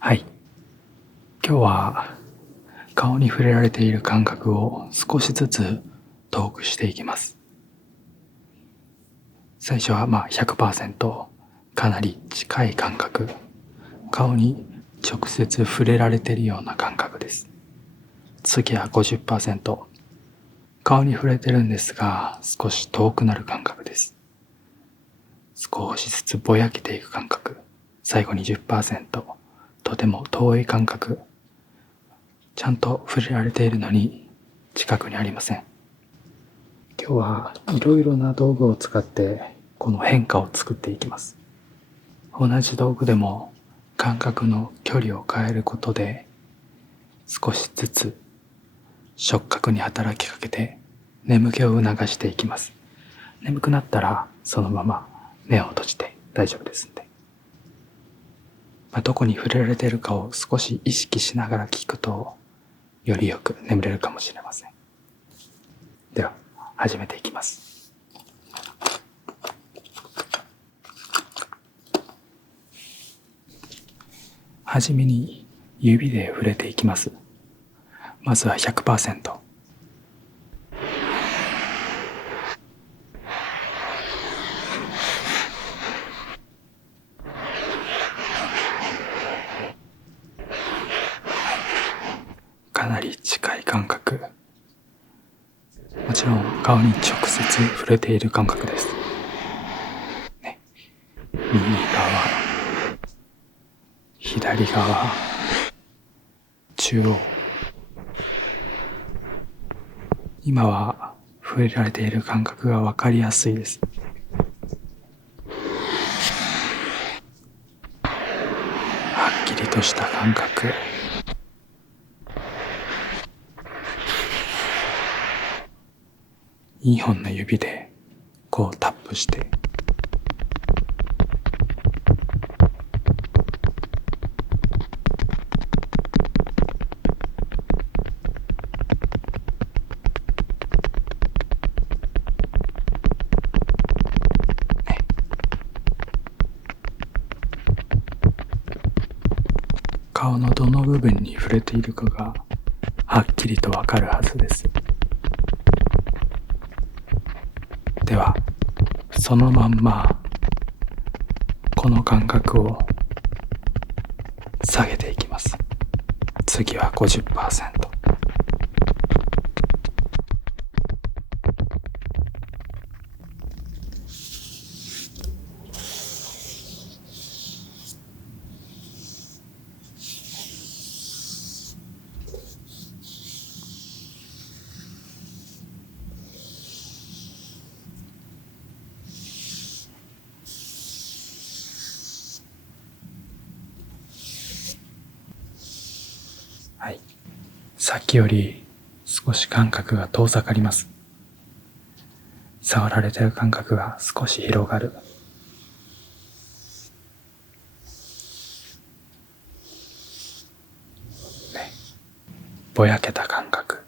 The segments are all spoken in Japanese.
はい。今日は顔に触れられている感覚を少しずつ遠くしていきます。最初は100% かなり近い感覚、顔に直接触れられているような感覚です。次は 50% 顔に触れてるんですが少し遠くなる感覚です。少しずつぼやけていく感覚。最後 20% とても遠い感覚、ちゃんと触れられているのに近くにありません。今日はいろいろな道具を使ってこの変化を作っていきます。同じ道具でも感覚の距離を変えることで少しずつ触覚に働きかけて眠気を促していきます。眠くなったらそのまま目を閉じて大丈夫ですんで、どこに触れられているかを少し意識しながら聞くとよりよく眠れるかもしれません。では始めていきます。はじめに指で触れていきます。まずは 100%。かなり近い感覚。もちろん顔に直接触れている感覚です。ね、右側、左側、中央。今は触れられている感覚がわかりやすいです。はっきりとした感覚。2本の指でこうタップして、顔のどの部分に触れているかがはっきりとわかるはずです。ではそのまんまこの感覚を下げていきます。次は 50%。はい。さっきより少し感覚が遠ざかります。触られている感覚が少し広がる。ぼやけた感覚。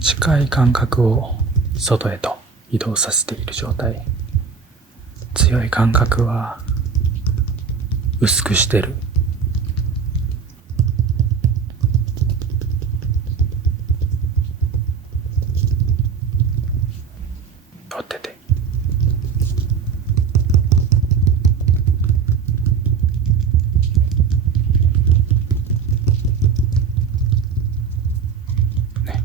近い感覚を外へと移動させている状態。強い感覚は薄くしてる。取ってて。ね。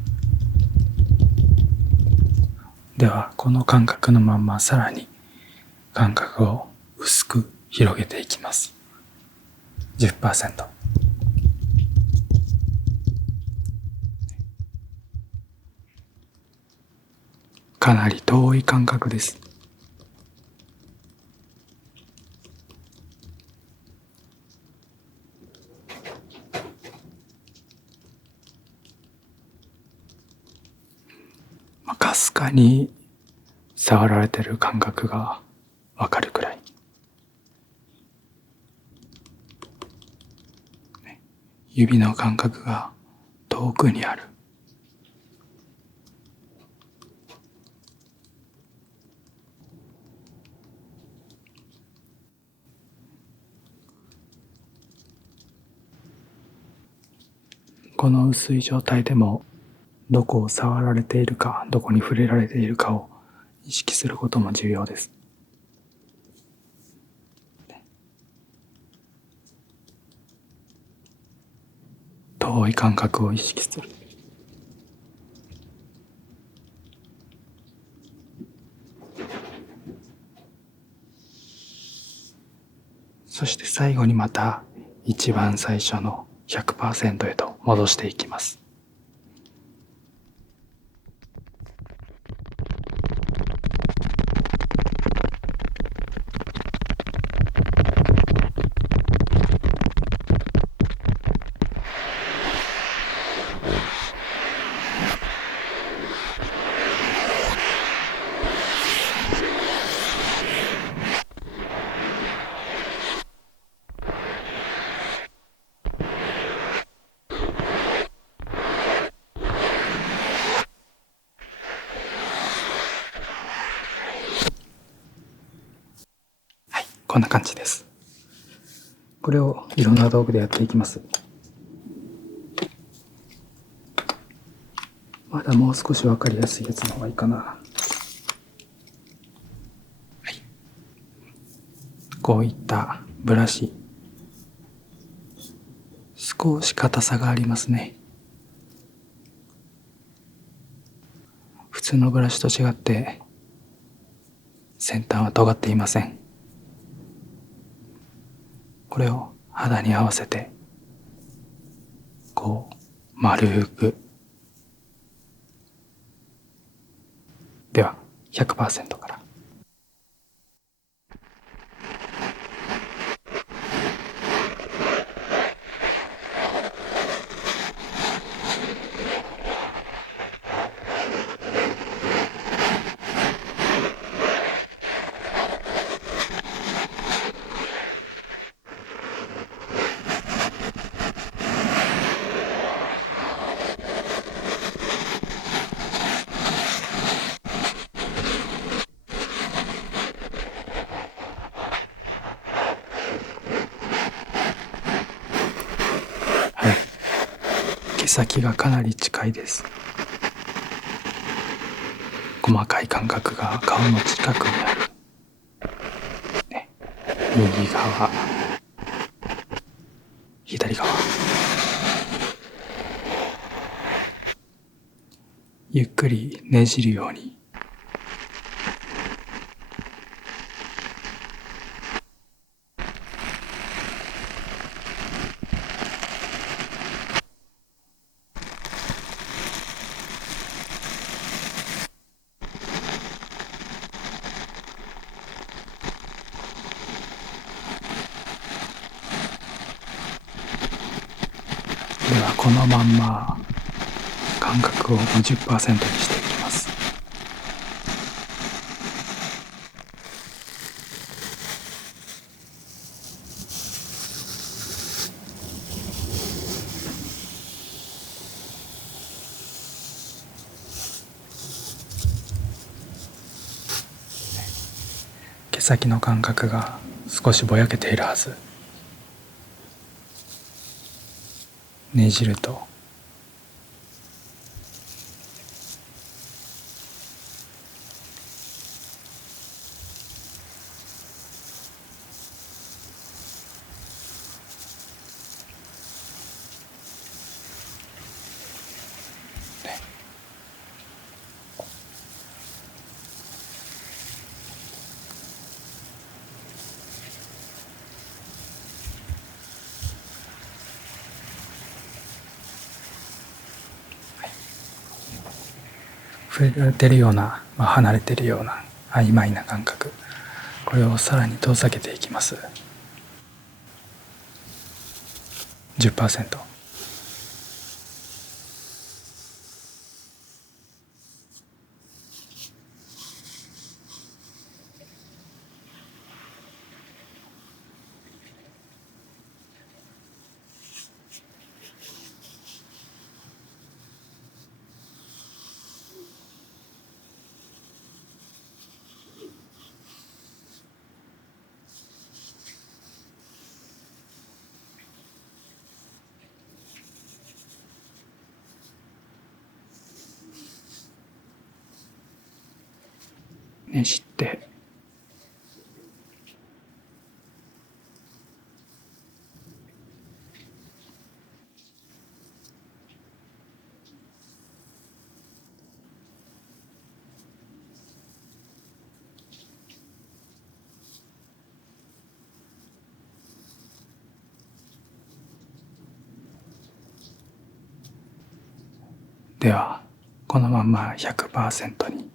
ではこの感覚のまんまさらに感覚を薄く広げていきます。10%。かなり遠い感覚です。かすかに触られている感覚がわかるくらい。指の感覚が遠くにある。この薄い状態でもどこを触られているか、どこに触れられているかを意識することも重要です。遠い感覚を意識する。そして最後にまた一番最初の 100% へと戻していきます。はい、こんな感じです。これをいろんな道具でやっていきます。まだもう少しわかりやすいやつの方がいいかな。はい、こういったブラシ、少し硬さがありますね。普通のブラシと違って先端は尖っていません。これを肌に合わせてこう丸く。では 100% から。はい、毛先がかなり近いです。細かい感覚が顔の近くにある、ね、右側、左側、ゆっくりねじるように。ではこのまんま感覚を 50% にしていきます。毛先の感覚が少しぼやけているはず。ねじると触れられているような、離れているような曖昧な感覚、これをさらに遠ざけていきます。 10%。 はい、ねじって、ではこのまま 100% に。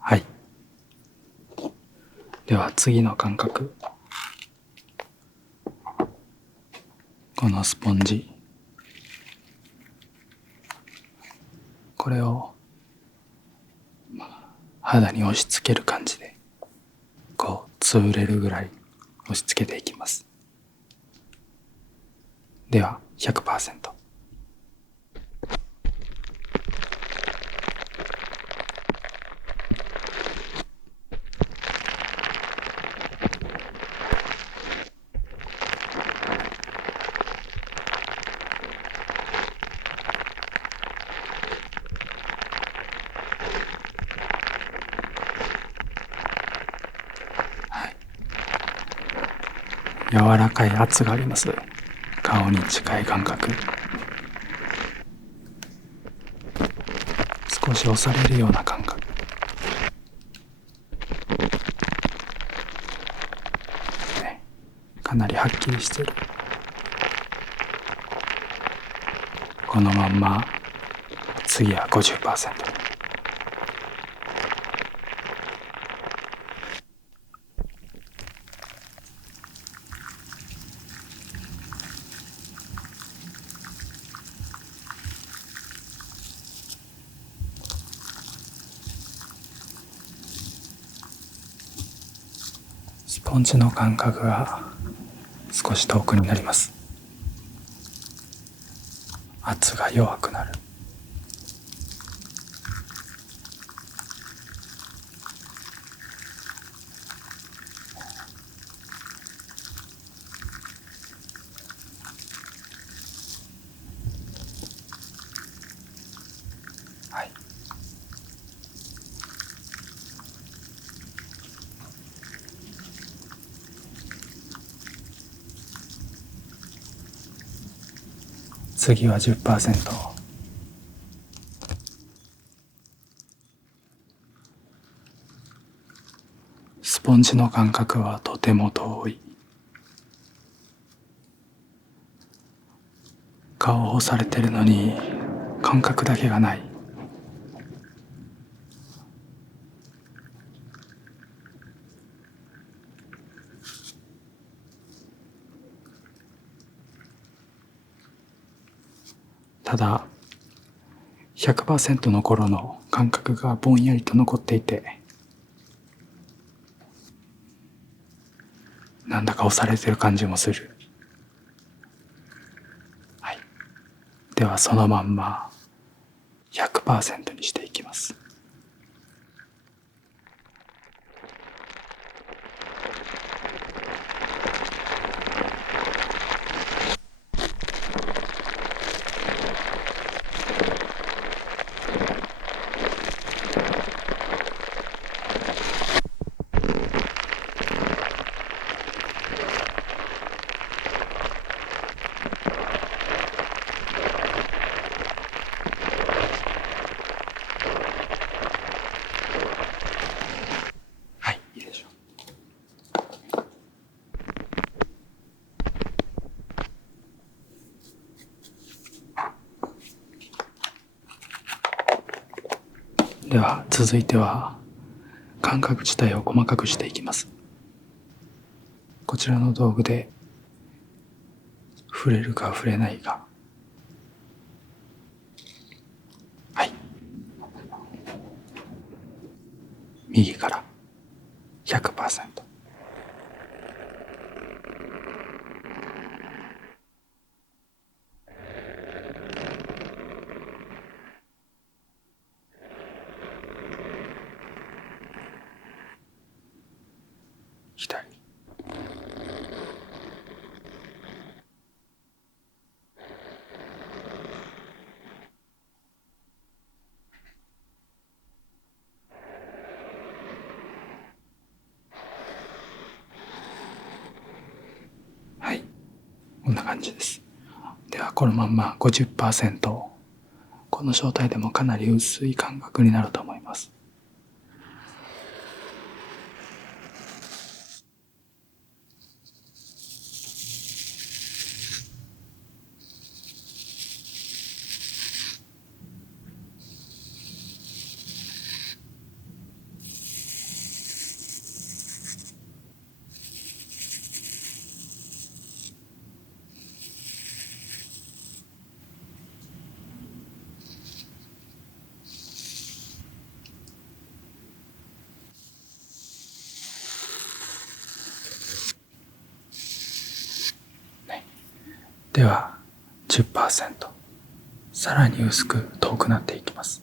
はい。では次の感覚。このスポンジ。これを肌に押し付ける感じで、こう潰れるぐらい押し付けていきます。では 100%。柔らかい圧があります。顔に近い感覚。少し押されるような感覚。ね、かなりはっきりしてる。このまんま次は 50%。スポンジの感覚が少し遠くになります。圧が弱くなる。はい。次は 10%。スポンジの感覚はとても遠い。顔を押されてるのに感覚だけがない。ただ 100% の頃の感覚がぼんやりと残っていて、なんだか押されてる感じもする。はい。ではそのまんま 100% にしていきます。はい、いいでしょう。では続いては感覚自体を細かくしていきます。こちらの道具で触れるか触れないか右から 100%。左。はい、こんな感じです。ではこのまんま 50%、 この状態でもかなり薄い感覚になると思います。では 10%、 さらに薄く遠くなっていきます。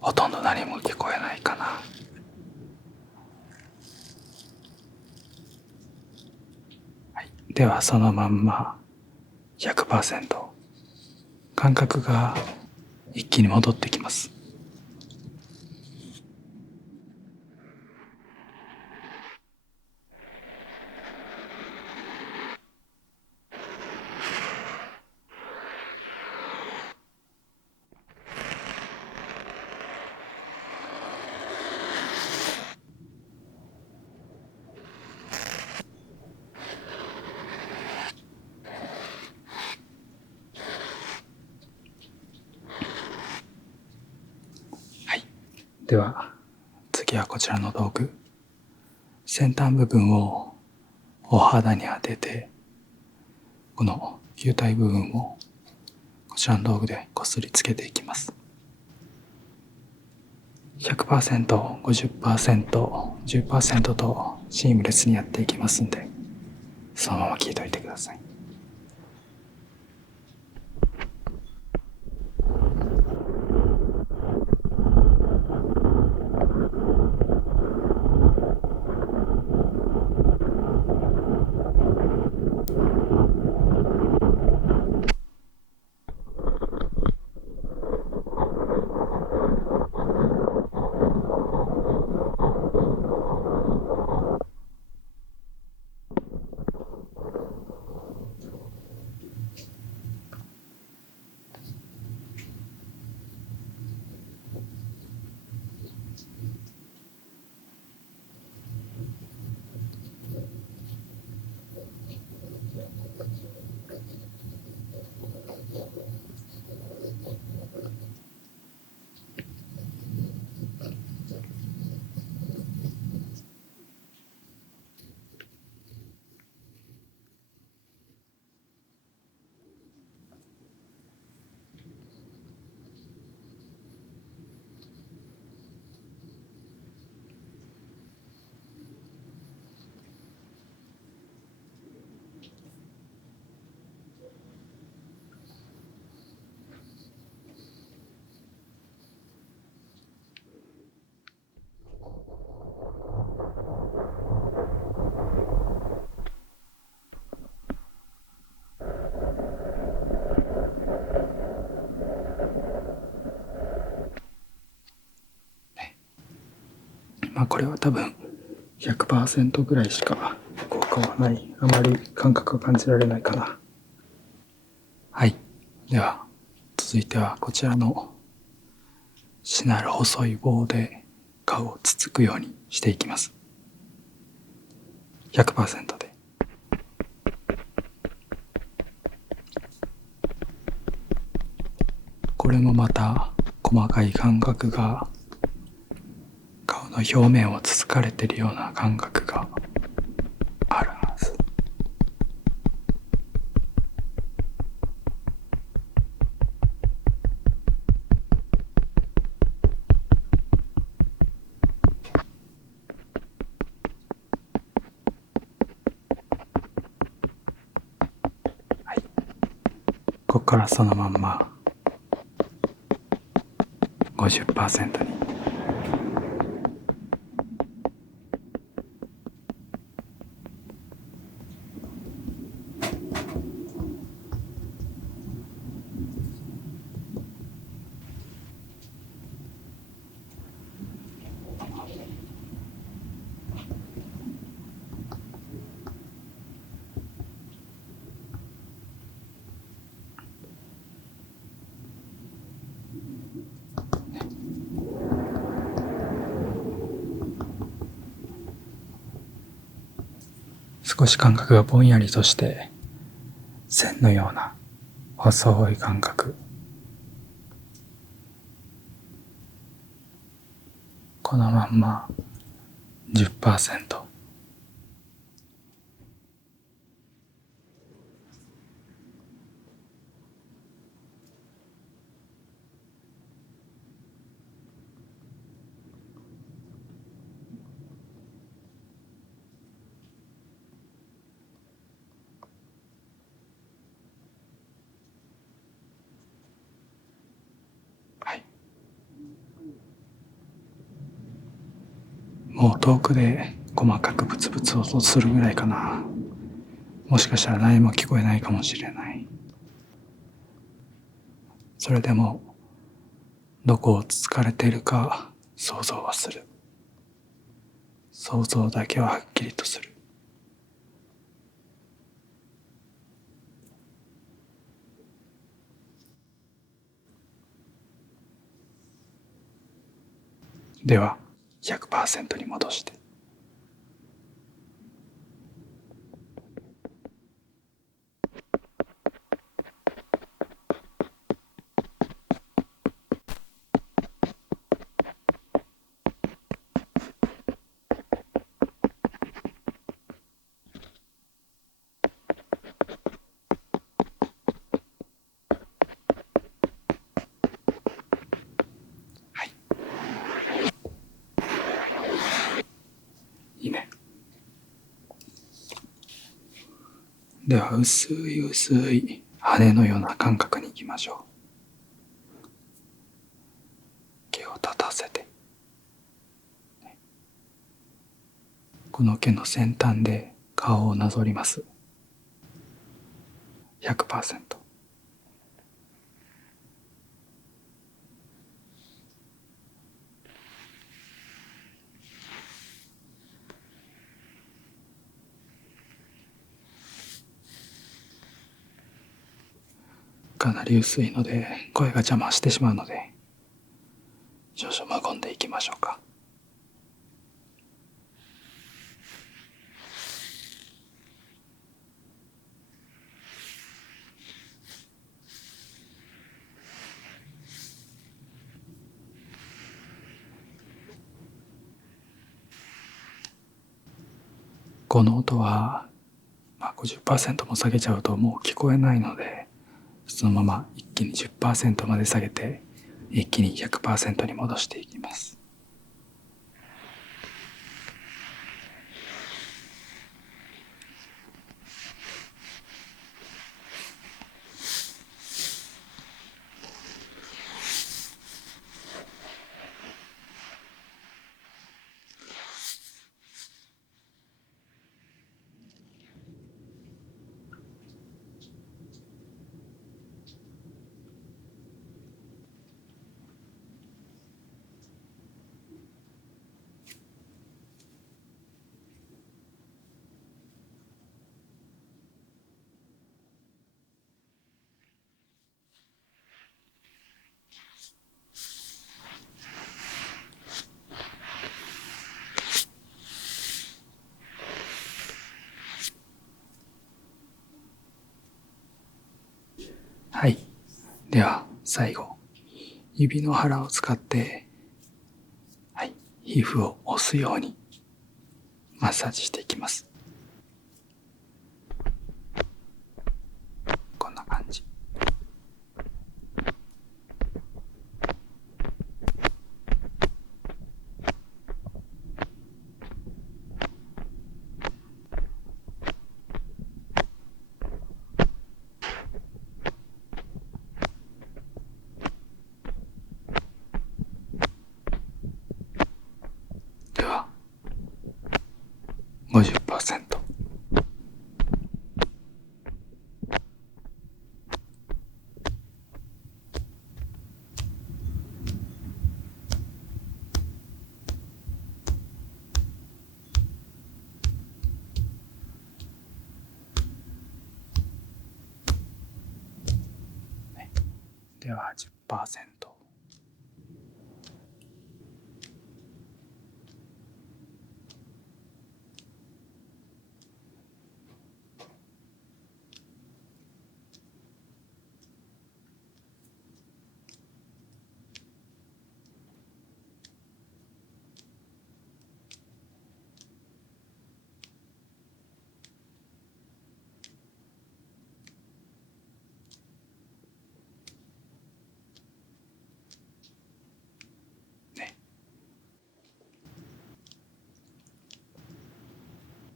ほとんど何も聞こえないかな。はい、ではそのまんま 100%、 感覚が一気に戻ってきます。はい、では次はこちらの道具、先端部分をお肌に当てて、この球体部分をこちらの道具でこすりつけていきます。 100%、 50%、 10% とシームレスにやっていきますんで、そのまま聞いといてください。これは多分 100% ぐらいしか効果はない。あまり感覚が感じられないかな。はい。では、続いてはこちらのしなる細い棒で顔をつつくようにしていきます。100% で。これもまた細かい感覚が、顔の表面をつつかれているような感覚があるはず。はい。ここからそのまんま 50% に。少し感覚がぼんやりとして線のような細い感覚、このまんま 10%。はい。もう遠くで細かくブツブツ音するぐらいかな。もしかしたら何も聞こえないかもしれない。それでもどこをつつかれているか想像はする。想像だけははっきりとする。では 100% に戻して。はい。いいね。では薄い薄い羽のような感覚に行きましょう。毛を立たせて、この毛の先端で顔をなぞります。100%。かなり薄いので声が邪魔してしまうので、少々無言でいきましょうか。この音は、50% も下げちゃうともう聞こえないので、そのまま一気に 10% まで下げて、一気に 100% に戻していきます。では最後、指の腹を使って、皮膚を押すようにマッサージしていきます。こんな感じ。では 50%。では 10%。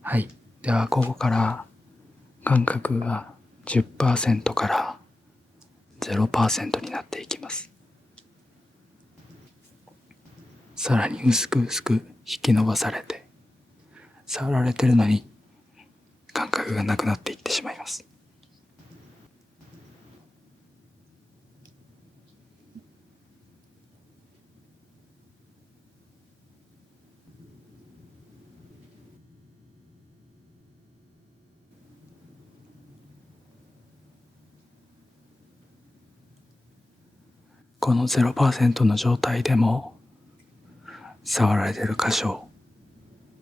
はい。ではここから感覚が 10% から0% になっていきます。さらに薄く薄く引き伸ばされて、触られてるのに感覚がなくなっていってしまいます。この 0% の状態でも触られている箇所を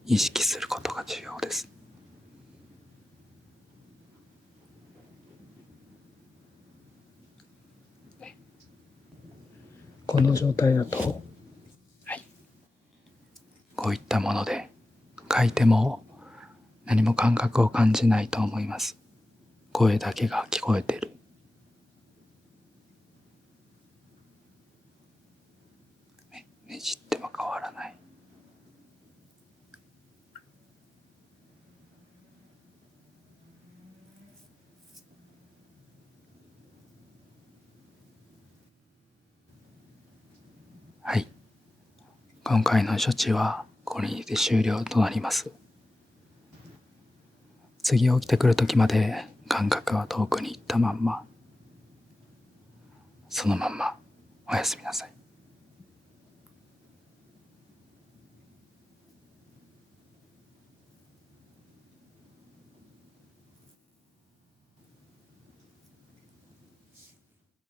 意識することが重要です。この状態だと、こういったもので書いても何も感覚を感じないと思います。声だけが聞こえている。ねじっても変わらない。はい。今回の処置はこれにて終了となります。次起きてくる時まで感覚は遠くに行ったまんま、そのまんまおやすみなさい。